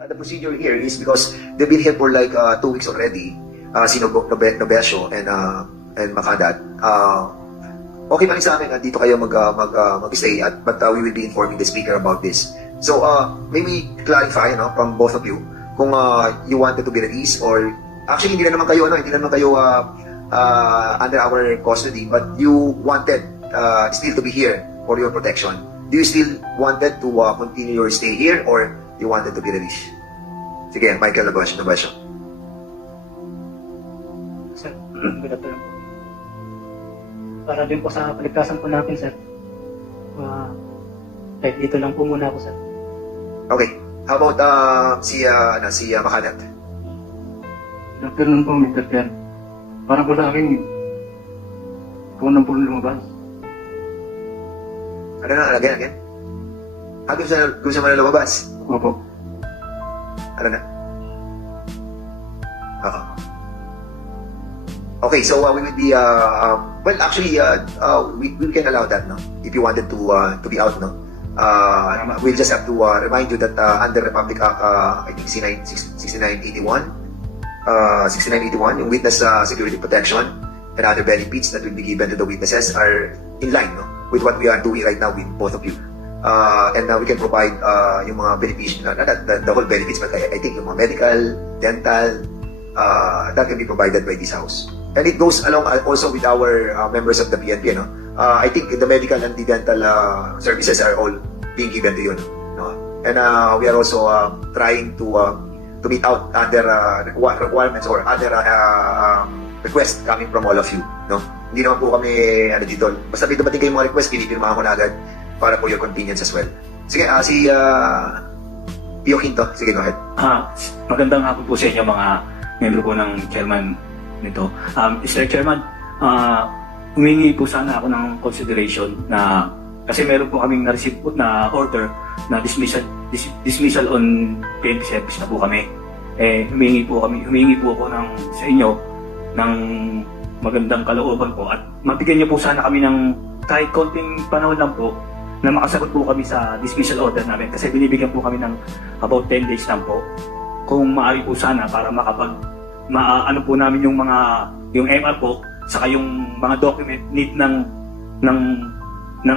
The procedure here is because they've been here for like 2 weeks already, si Nobesio and Makadat. Okay pa rin sa amin, dito kayo mag-stay but we will be informing the speaker about this. So may we clarify from both of you kung you wanted to be released or actually hindi na naman kayo under our custody, but you wanted still to be here for your protection. Do you still wanted to continue your stay here or you wanted to be released? Sige, Michael Nobesio. Sir, good afternoon po. Para din po sa paligtasan po natin, sir. Kahit dito lang po muna ako, sir. Okay. How about si Makadat? Good afternoon po, Mr. Ken. Parang po sa akin, ikaw nang po lumabas. Ano na? Again? Kung siya man lumabas? Opo. Ano na? Okay, so we will be well actually we can allow that, no? If you wanted to be out, no? We'll just have to remind you that under Republic Act I think 6981 yung witness security protection and other benefits that will be given to the witnesses are in line, no, with what we are doing right now with both of you. And we can provide yung mga benefits, not the whole benefits, but I think yung mga medical, dental, that can be provided by this house. And it goes along also with our members of the PNP, no? I think the medical and the dental services are all being given to you, no? And we are also trying to meet out other requirements or other requests coming from all of you, no? Hindi naman po kami dito. Basta may dumating kayong mga request, pinipirmahan ko na agad para for your convenience as well. Sige, si Pio Quinto. Sige, go ahead. Magandang hapon po sa inyo mga membro po ng chairman nito. Mr. Chairman, humingi po sana ako ng consideration na kasi meron po kaming na-receive po na order na dismissal on PNP service na po kami. Humingi po ako sa inyo ng magandang kalooban po at mabigyan niyo po sana kami ng kahit konting panahon lang po na makasagot po kami sa dismissal order namin kasi binibigyan po kami ng about 10 days lang po. Kung maaari po sana para ano po namin yung MR po saka yung mga document need ng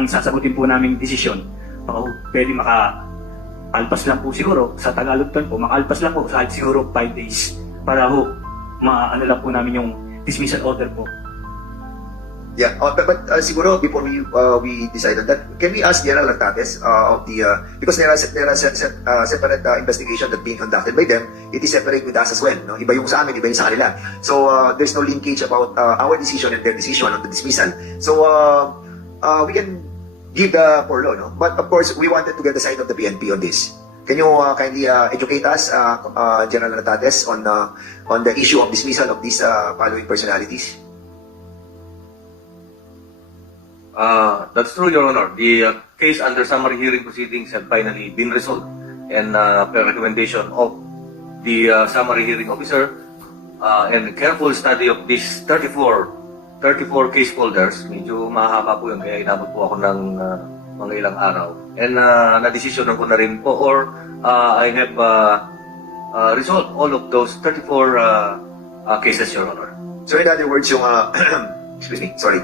sasagutin po naming desisyon. Pwede makaalpas lang po siguro sa Tagalog term po, makaalpas lang po kahit siguro 5 days para maano lang po namin yung dismissal order po. Yeah, but siguro before we decide on that, can we ask General Artates of the because there are separate investigation that being conducted by them. It is separate with us as well, no? Iba yung sa amin, iba yung sa kanila. So there's no linkage about our decision and their decision on the dismissal. So we can give the for law, no? But of course, we wanted to get the side of the PNP on this. Can you kindly educate us, General Artates, on the issue of dismissal of these following personalities? That's true, Your Honor. The case under summary hearing proceedings have finally been resolved, and per recommendation of the summary hearing officer and careful study of these 34 case folders, medyo mahaba po yun, kaya inabot po ako ng mga ilang araw. And na-decisionan ko na rin po, or I have resolved all of those 34 cases, Your Honor. So in other words, yung excuse me, sorry.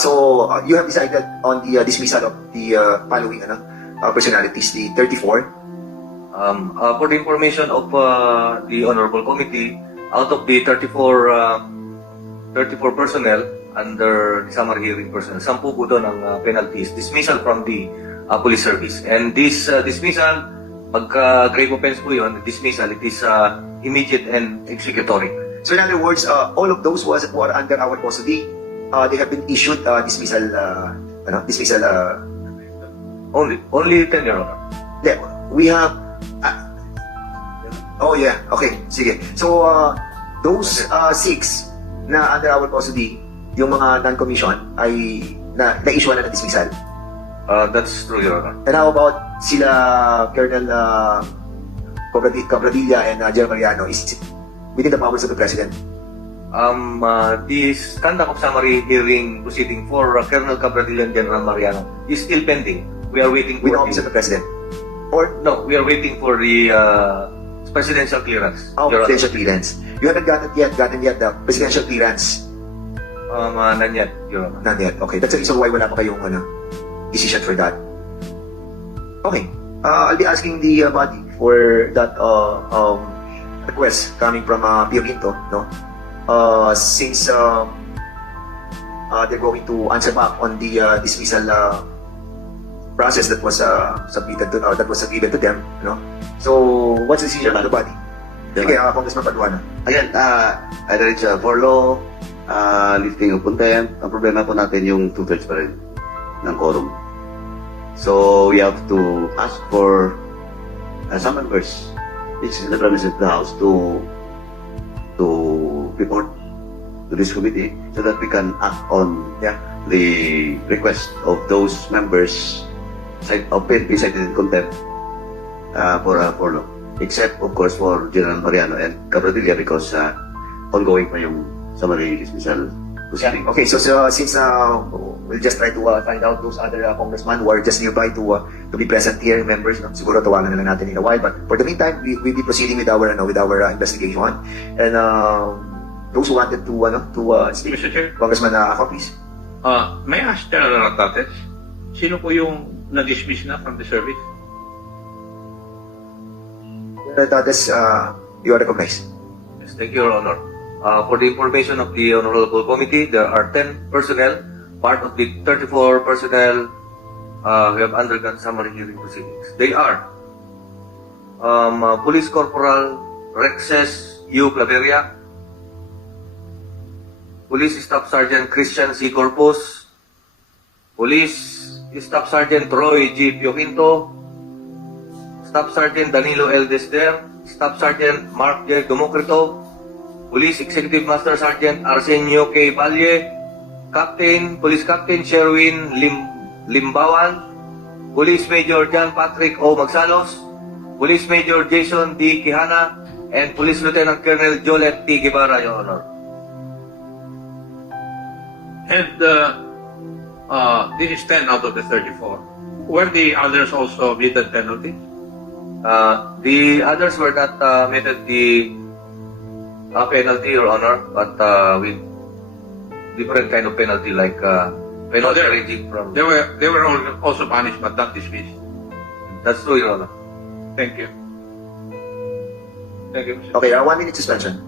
So you have decided on the dismissal of the following personalities, the 34. For the information of the Honorable Committee, out of the 34 personnel under the summary hearing personnel, 10 po doon ang penalties, dismissal from the police service. And this dismissal, grave offense po yun, dismissal, it is immediate and executory. So in other words, all of those who are under our custody, they have been issued dismissal, Only 10, Your Honor. Yeah, we have. Oh yeah, okay, sige. So those 6 na under our custody, yung mga non-commission ay na-issue na ng dismissal. That's true, Your Honor. And how about sila Colonel Cabradilla and General Mariano? Is it within the powers of the President? This conduct of summary hearing proceeding for Colonel Cabradilla and General Mariano is still pending. We are waiting for With the office of the President? Or no, we are waiting for the presidential clearance. Oh, Your Honor. presidential clearance. You haven't gotten yet the presidential clearance. None yet, Your Honor. Not yet. Okay, that's the reason why wala pa kayong decision for that. Okay, I'll be asking the body for that request coming from Pio Quinto, no? Since they're going to answer back on the dismissal process that was submitted to that was given to them, no? So, what's the decision of the body? Okay, Congressman Paduano. Ayan, for law, lifting of contempt, ang problema po natin yung 2/3 pa rin ng quorum. So, we have to ask for some members, which is the premise of the House, to report to this committee so that we can act on the request of those members of PNP cited in contempt for law. Except, of course, for General Mariano and Cabradilla because ongoing pa yung summary dismissal proceeding. Okay, so since we'll just try to find out those other congressmen who are just nearby to be present here, members, no? Siguro tawagan na lang natin in a while. But for the meantime, we'll be proceeding with our investigation. And those who wanted to speak, Mr. Chair, Congressman Ako, please. may I ask General Natates, sino po yung na-dismiss na from the service? That is, you are recognized. Yes, thank you, Your Honor. For the information of the Honorable Committee, there are 10 personnel, part of the 34 personnel who have undergone summary hearing proceedings. They are Police Corporal Rexes U. Claveria, Police Staff Sergeant Christian C. Corpus, Police Staff Sergeant Roy G. Pioquinto, Staff Sergeant Danilo L. Desder, Staff Sergeant Mark J. Democrito, Police Executive Master Sergeant Arsenio K. Valle, Police Captain Sherwin Limbawan, Police Major John Patrick O. Magsalos, Police Major Jason D. Quijana, and Police Lieutenant Colonel Jolet T. Guevara, Your Honor. And this is 10 out of the 34. Were the others also meted penalty? The others were not meted the penalty, Your Honor, but with different kind of penalty like penalty there- ranging from... They were also punished but not dismissed. That's true, Your Honor. Thank you. Thank you, Mr. Okay, 1 minute suspension.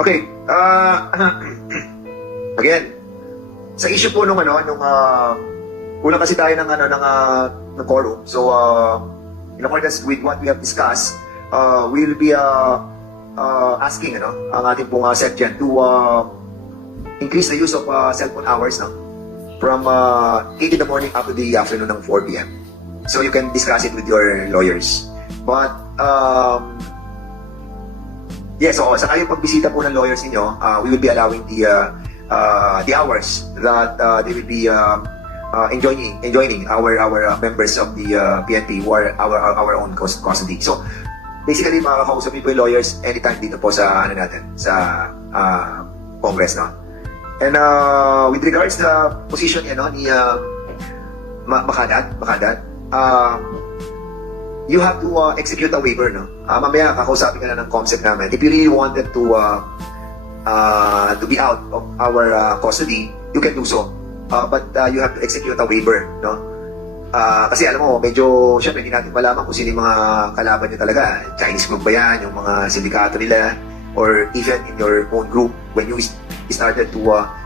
Okay. Again, sa issue po nung kulang kasi tayo ng quorum. So, in accordance with what we have discussed, we will be asking ang ating pong SecGen to increase the use of cellphone hours from 8 in the morning up to the afternoon ng 4 p.m. So you can discuss it with your lawyers. But yes, so sa kayo pagbisita po ng lawyers ninyo, we will be allowing the hours that they will be enjoining our members of the PNP who are our own custody. So basically, makakausap niyo po yung lawyers anytime dito po sa sa Congress, no? And with regards to the position ni Makadat, you have to execute a waiver, no? Mamaya kakausapin ka na ng COMSEC namin. If you really wanted to be out of our custody, you can do so. But you have to execute a waiver, no? Kasi alam mo, medyo, syempre, hindi natin malaman kung sino yung mga kalaban nyo talaga. Chinese group ba yan, yung mga sindikato nila, or even in your own group, when you started to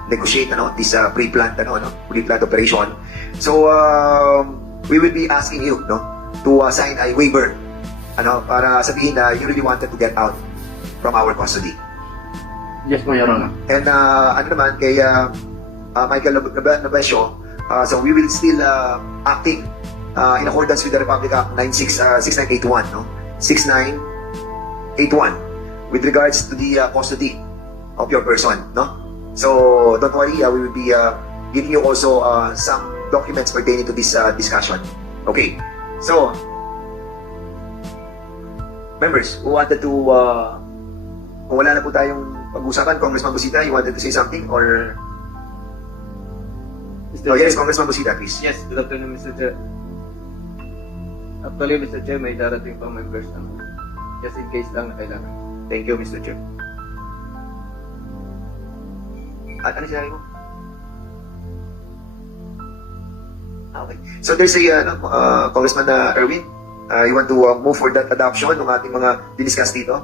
negotiate this pre-planned operation. So, we will be asking you, to sign a waiver, para sabihin na you really wanted to get out from our custody. Yes po, Your Honor. And naman kay Michael Nabesio, so we will still acting in accordance with the Republic Act 6981, 6981, with regards to the custody of your person, no? So don't worry, we will be giving you also some documents pertaining to this discussion. Okay, so members who wanted to kung wala na po tayong pag-usapan, Congressman Busita, you wanted to say something or? Oh, yes, Congressman Busita, please. Yes, good afternoon, Mr. Chair. Actually, Mr. Chair, may darating pang members naman. Just in case lang na kailangan. Thank you, Mr. Chair. At ano sinabi mo? Okay. So there's a Congressman Erwin, you want to move for that adoption ng ating mga diniscuss dito?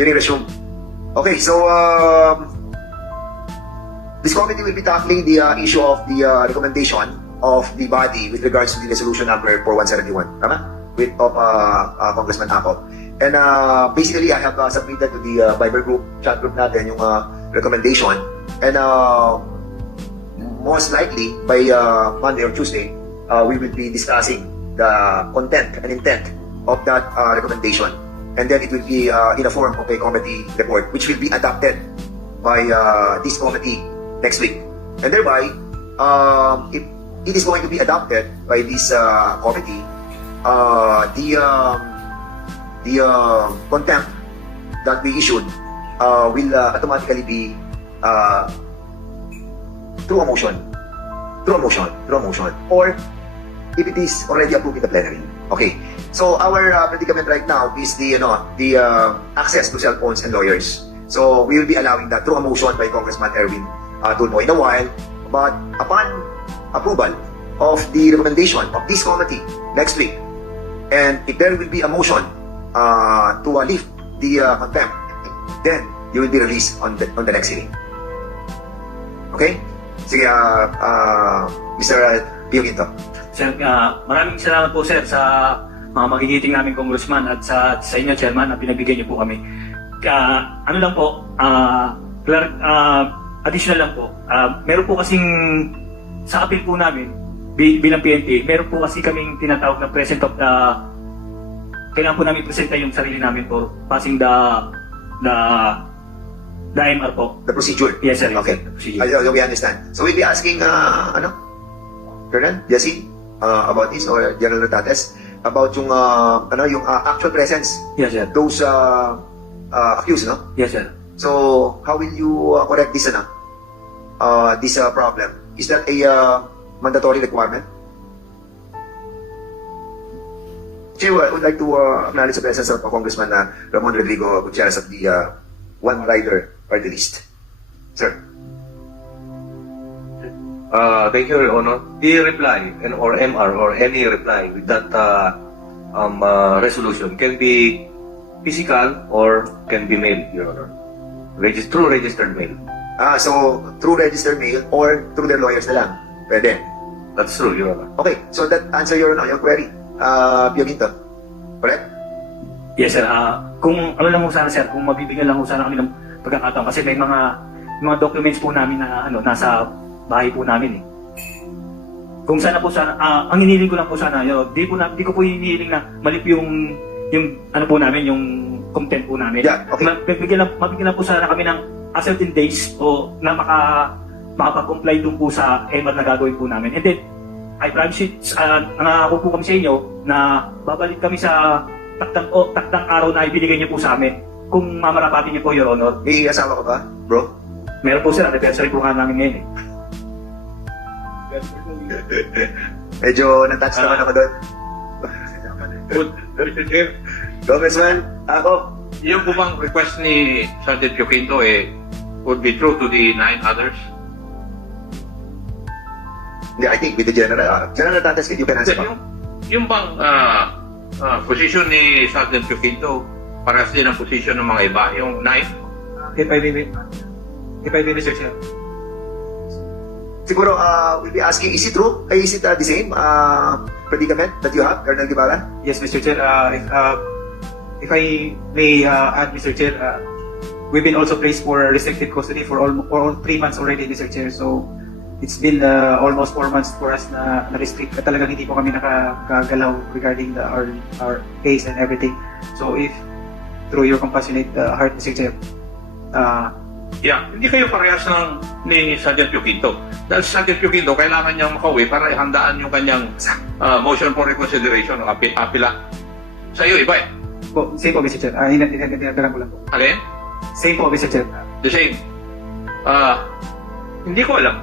Hearing resumed. Okay, so this committee will be tackling the issue of the recommendation of the body with regards to the resolution number 4171. Tama? With Congressman Ako. And basically, I have submitted to the Viber group, chat group natin, yung recommendation. And most likely, by Monday or Tuesday, we will be discussing the content and intent of that recommendation. And then it will be in a form of a committee report, which will be adopted by this committee next week. And thereby, if it is going to be adopted by this committee, the contempt that we issued will automatically be through a motion. Or if it is already approved in the plenary. Okay. So our predicament right now is the access to cell phones and lawyers. So we will be allowing that through a motion by Congressman Erwin Tulfo in a while. But upon approval of the recommendation of this committee next week, and if there will be a motion to lift the contempt, then you will be released on the next hearing. Okay? Sige, Mr. Pio Quinto. Sir, maraming salamat po sir sa mga magigiting namin congressman at sa inyo chairman na pinagbigyan niyo po kami. Ano lang po, additional lang po, meron po kasing sa appeal po namin bilang PNP, meron po kasi kaming tinatawag na present of the, kailangan po namin presenta yung sarili namin for passing the MR po. The procedure. Yes sir. Okay. The procedure. We understand. So we'll be asking, Colonel Jesse, about this, or General Ratates, about yung, yung actual presence, Yes sir. those accused, no? Yes sir. So how will you correct this, this problem? Is that a mandatory requirement? Chair, I would like to acknowledge the presence of Congressman Ramon Rodrigo Gutierrez of the One Rider Party List. Sir. Thank you, Your Honor. The reply or MR or any reply with that resolution can be physical or can be mailed, Your Honor. Through registered mail. So through registered mail or through their lawyers na lang? Pwede. That's true, Your Honor. Okay, so that answer your query, Pio Quinto. Correct? Yes sir. Kung ano lang po sana sir, kung mabibigyan lang po sana kami ng pagkakataon kasi may mga documents po namin na nasa bahay po namin eh. Kung sana po sana, ang hinihiling ko lang po sana, di ko po hinihiling na malip yung ano po namin, yung content po namin. Yeah, okay. Mabigyan lang po sana kami ng a certain days o na makapag-comply dun po sa MR na gagawin po namin. And then, I promise you, nangako po kami sa inyo na babalik kami sa takdang araw na ibinigay niyo po sa amin. Kung mamarapatin niyo po, Your Honor. May asawa ka ba, bro? Meron po sir, anniversary po nga namin ngayon eh. Medyo natouch naman ako doon. Mr. Chair, Congressman, ako. yung po bang request ni Sergeant Pioquinto would be true to the 9 others? Hindi, I think with the General Ratates, you can answer pa. Yung bang position ni Sergeant Pioquinto, parehas din ang position ng mga iba, yung 9? If I may, Mr. Chair. Siguro, we'll be asking, is it true? Is it the same predicament that you have, Colonel Guevara? Yes, Mr. Chair. If I may add, Mr. Chair, we've been also placed for restricted custody for all 3 months already, Mr. Chair. So it's been almost 4 months for us na restrict. Talagang hindi po kami nakagalaw regarding our case and everything. So if through your compassionate heart, Mr. Chair, Hindi kayo parehas ni Sergeant Pioquinto. Dahil si Sergeant Pioquinto, kailangan niyang makauwi para ihandaan yung kanyang motion for reconsideration ng apila. Sa iyo, iba eh. same po, Mr. Chair. Hinatiran ko lang po. Alin? Same po, Mr. Chair. The same. Hindi ko alam.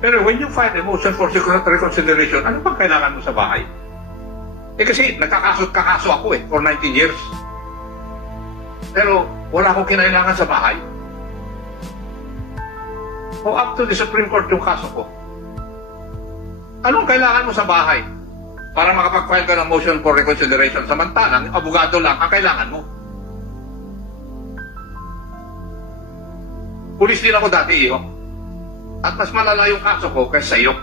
Pero when you file a motion for reconsideration, ano bang kailangan mo sa bahay? Kasi nagkakaso ako for 19 years. Pero wala akong kinailangan sa bahay. O up to the Supreme Court yung kaso ko. Anong kailangan mo sa bahay para makapag-file ka ng motion for reconsideration? Samantalang, abogado lang ang kailangan mo. Pulis din ako dati, iyo. At mas malala yung kaso ko kaysa iyo.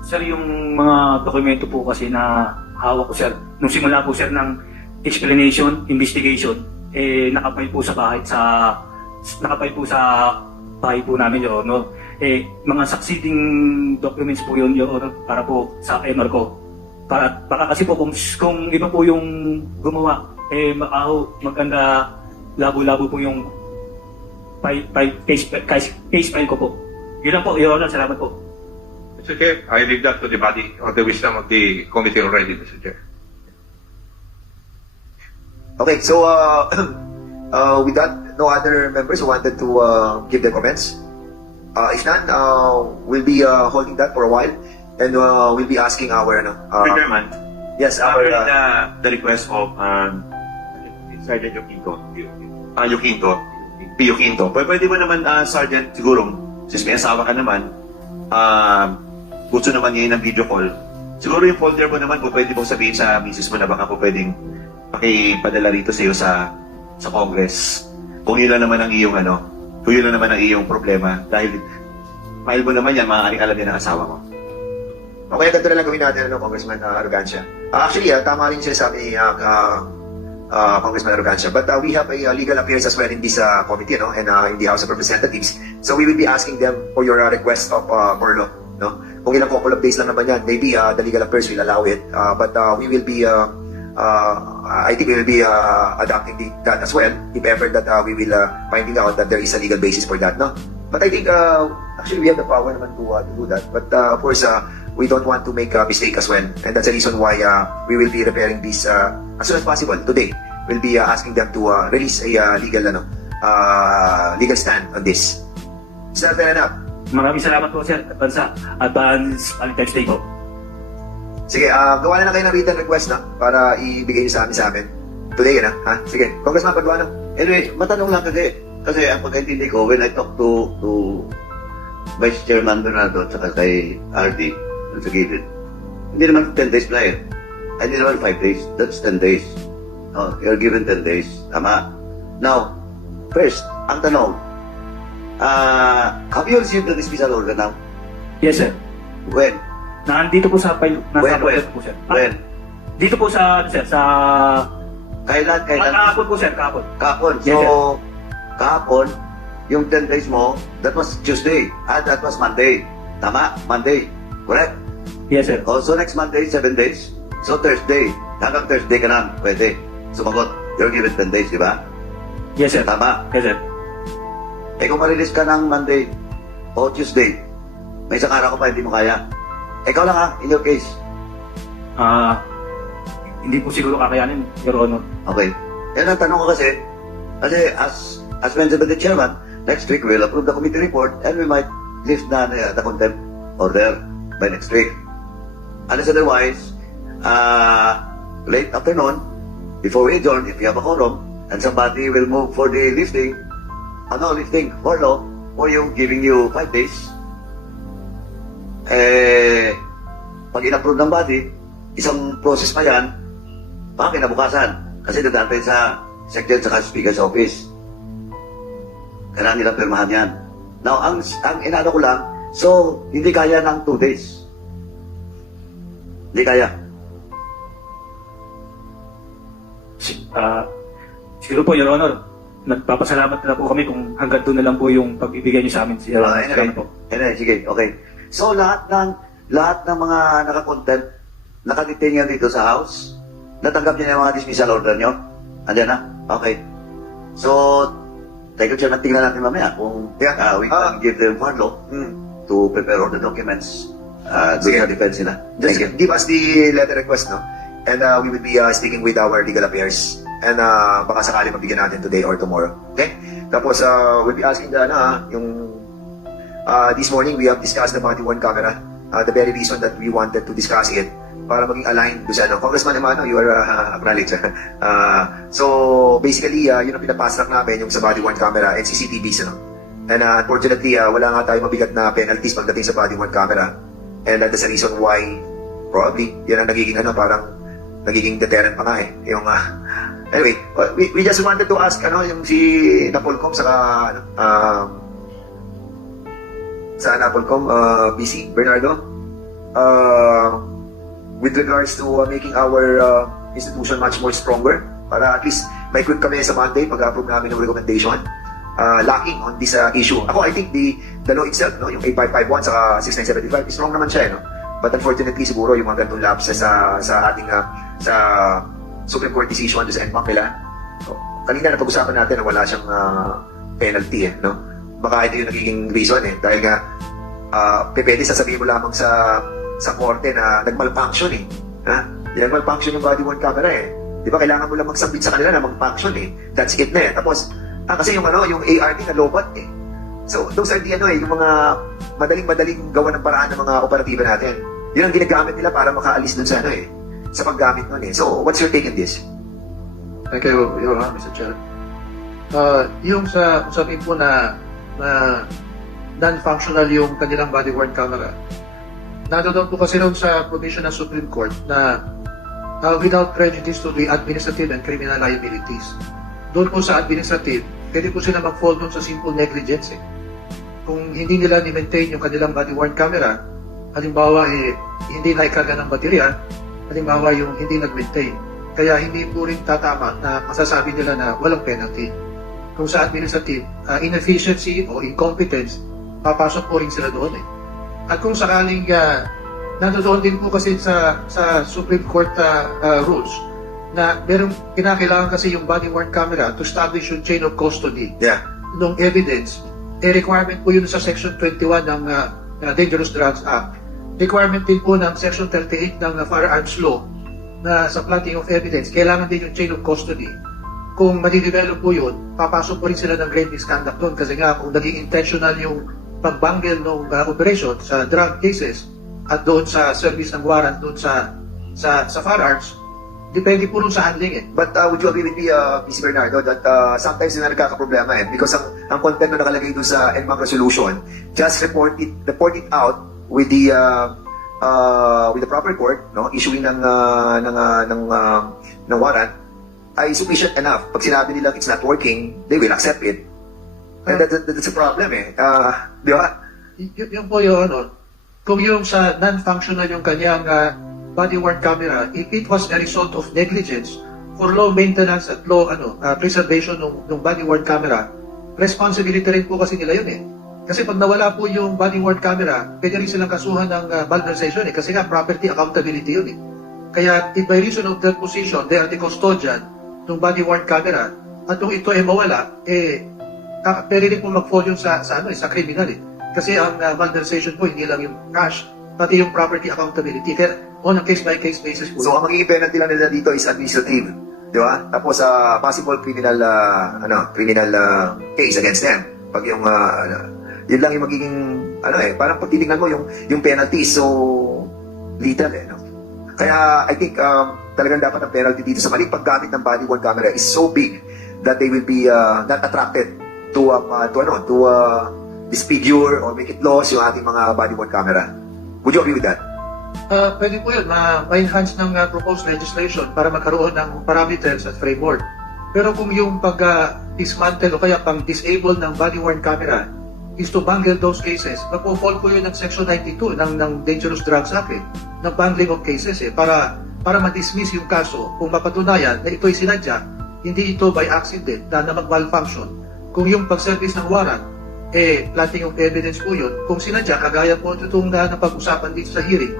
Sir, yung mga dokumento po kasi na hawak ko, sir, nung simula po, sir, ng explanation, investigation, nakapay po sa bahay po namin, Your Honor. Mga succeeding documents po yun, Your Honor, para po sa NR ko. Baka kasi po kung iba po yung gumawa, maganda labo-labo po yung case file ko po. Yun lang po, Your Honor, salamat po. Mr. Chair, I leave that to the body or the wisdom of the committee already, Mr. Chair. Okay, so with that, no other members who wanted to give their comments? If none, we'll be holding that for a while, and we'll be asking our Mr. Chairman, yes, our after the request of Sergeant Pio Quinto, pwede mo naman, Sergeant, siguro, since may asawa ka naman, gusto naman ngayon ng video call, siguro yung folder mo naman, kung pwede mo sabihin sa misis mo na baka po pwedeng pakipadala rito sa iyo sa Congress. Kung yun lang naman ang iyong kung yun lang naman ang iyong problema, dahil file mo naman yan, maaaring alam yan ng asawa mo. Okay, ganito na lang gawin natin, Congressman Arrogancia. Actually, tama rin siya sabi ni Congressman Arrogancia. But we have a legal affairs as well in this committee, and in the House of Representatives. So we will be asking them for your request of Orlo. Kung ilang couple of days lang naman yan, maybe the legal affairs will allow it. But we will be, I think we will be adopting that as well, if ever that we will finding out that there is a legal basis for that. No? But I think, actually, we have the power naman to do that. But of course, we don't want to make a mistake as well. And that's the reason why we will be repairing this as soon as possible today. We'll be asking them to release a legal stand on this. Sir, fair enough. Maraming salamat po, sir, Advance Valentine's Day po. Sige, gawa na kayo ng written request para ibigay niyo sa amin. Today, ha? Sige, Congressman, pagawa na. Anyway, matanong lang kasi ang pagkaintindi ko, when I talk to Vice Chairman Bernardo at saka kay RD, sa gilid, hindi naman 10 days na hindi naman 5 days, that's 10 days. You're given 10 days, tama. Now, first, ang tanong, have you received the dismissal order now? Yes, sir. When? Nandito po sa file, nasa When? po, sir. When? Dito po sa, sir, sa... Kailan? Kahapon po, sir, kahapon. Kahapon. So, Yes, sir. kahapon, yung 10 days mo, that was Tuesday. That was Monday. Tama? Monday. Correct? Yes, sir. Also, next Monday, 7 days. So, Thursday. Hanggang Thursday ka na. Pwede. Sumagot. You're given 10 days, di ba? Yes, sir. Tama. Yes, sir. Kung ma-release ka ng Monday o Tuesday, may isang araw ko pa, hindi mo kaya. Ikaw lang in your case. Hindi po siguro kakayanin, Your Honor. Okay. Yan ang tanong ko kasi as mentioned by the chairman, next week we'll approve the committee report and we might lift the contempt order by next week. Unless otherwise, late afternoon, before we adjourn, if you have a quorum, and somebody will move for the lifting Orlo, or yung giving you 5 days, pag in-approve ng body, isang process pa yan, baka kinabukasan. Kasi dadantay sa Secretary sa Speaker's Office. Kailangan nilang pirmahan yan. Now, ang inano ko lang, so, hindi kaya ng 2 days. Hindi kaya. Siguro po, Your Honor, nagpapasalamat na po kami kung hanggang doon na lang po yung pagbibigay niyo sa amin. Sige, okay. So, lahat ng mga nakakontent, nakadetain yan dito sa House, natanggap niya yung mga dismissal order niyo? Andiyan na? Okay. So, tayo siya tingnan natin mamaya kung we can give them furlough to prepare all the documents doon sa defense nila. Just give us the letter request, and we will be speaking with our legal affairs. And baka sakali mabigyan natin today or tomorrow. Okay? Tapos, we'll be asking this morning we have discussed the body worn camera. The very reason that we wanted to discuss it para maging aligned doon sa Congressman Emano, you are acknowledged. So, basically, yun ang pinapasrak namin yung sa body worn camera and CCTVs. And unfortunately, wala nga tayo mabigat na penalties pagdating sa body worn camera. And that's the reason why probably yan ang nagiging parang nagiging deterrent pa nga yung Anyway, we just wanted to ask, yung si Napolcom, saka, sa Napolcom, BC, Bernardo, with regards to making our institution much more stronger, para at least may quick kami sa Monday pag-approve namin ng recommendation, lacking on this issue. Ako, I think the law itself, no, yung 8551 saka 6975, is wrong naman siya, no? But unfortunately, siguro yung mga ganitong lapses sa ating sa Supreme Court decision doon sa NMAC nila. So, kanina napag-usapan natin na wala siyang penalty, no? Baka ito yung nagiging reason, dahil nga pwede sasabihin mo lamang sa korte na nag-malfunction, ha? Hindi nag-malfunction yung body-worn camera, Di ba, kailangan mo lang mag-submit sa kanila na mag-function, That's it na, Tapos, kasi yung yung ART na lobat, So, those are the yung mga madaling gawa ng paraan ng mga operatiba natin. Yun ang ginagamit nila para makaalis dun sa sa paggamit nun, So, what's your take on this? Thank you, Your Honor, Mr. Chair. Yung sa usapin po na non-functional yung kanilang body-worn camera, nandun po kasi noon sa provision ng Supreme Court na without prejudice to the administrative and criminal liabilities. Doon po sa administrative, pwede po sila mag-fall doon sa simple negligence. Kung hindi nila ni-maintain yung kanilang body-worn camera, halimbawa hindi naikarga ng baterya, halimbawa yung hindi nag-maintain. Kaya hindi po rin tatama na masasabi nila na walang penalty. Kung sa administrative, inefficiency o incompetence, papasok po rin sila doon. At kung sakaling nandoon din po kasi sa Supreme Court rules na merong kinakailangan kasi yung body-worn camera to establish yung chain of custody ng evidence, requirement po yun sa Section 21 ng Dangerous Drugs Act. Requirement din po ng Section 38 ng Firearms Law na sa planting of evidence, kailangan din yung chain of custody. Kung madidevelop po yun, papasok po rin sila ng grave misconduct doon kasi nga kung naging intentional yung pagbanggel ng operation sa drug cases at doon sa service ng warrant doon sa firearms, depende po rin sa handling. But would you agree with me, Ms. Bernardo, that sometimes na nagkakaproblema because ang content na nakalagay doon sa NMAC resolution, just report it out with the proper court, issuing ng warrant, ay sufficient enough. Pag sinabi nila it's not working, they will accept it. And that's a problem, di ba? Yung po yun, kung yung sa non-functional yung kanyang body-worn camera, if it was a result of negligence for low maintenance at low preservation ng body-worn camera, responsibility rin po kasi nila yun Kasi pag nawala po yung body-worn camera, pwede rin silang kasuhan ng malversation kasi nga property accountability yun Kaya if by reason of their position, they are the custodian ng body-worn camera at kung ito ay mawala, pwede rin po mag-fall yun sa criminal Kasi ang malversation po, hindi lang yung cash, pati yung property accountability. Kaya on a case-by-case basis po. So, ang magiging penalty lang nila dito is administrative. Di ba? Tapos, possible criminal case against them. Pag yung, yun lang yung magiging, parang pag titignan mo yung penalty is so little, Kaya, I think, talagang dapat ang penalty dito sa maling paggamit ng body-worn camera is so big that they will be not attracted to disfigure or make it loss yung ating mga body-worn camera. Would you agree with that? Pwede po yun, ma-enhance ng proposed legislation para magkaroon ng parameters at framework. Pero kung yung pag-dismantle o kaya pang-disable ng body-worn camera is to bungle those cases, magpo-fall po yun ng Section 92 ng Dangerous Drugs Act, ng bungling of cases, para ma-dismiss yung kaso kung mapatunayan na ito'y sinadya, hindi ito by accident na mag-malfunction. Kung yung pag-service ng warrant, planting of evidence po yun, kung sinadya, kagaya po itong napag-usapan dito sa hearing,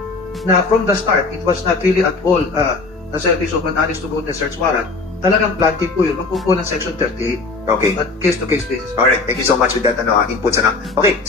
na from the start, it was not really at all a service of an honest to goodness search warrant, talagang planting po yun, magpo ng Section 38. Okay. At case-to-case basis. Alright, thank you so much with that input. Okay.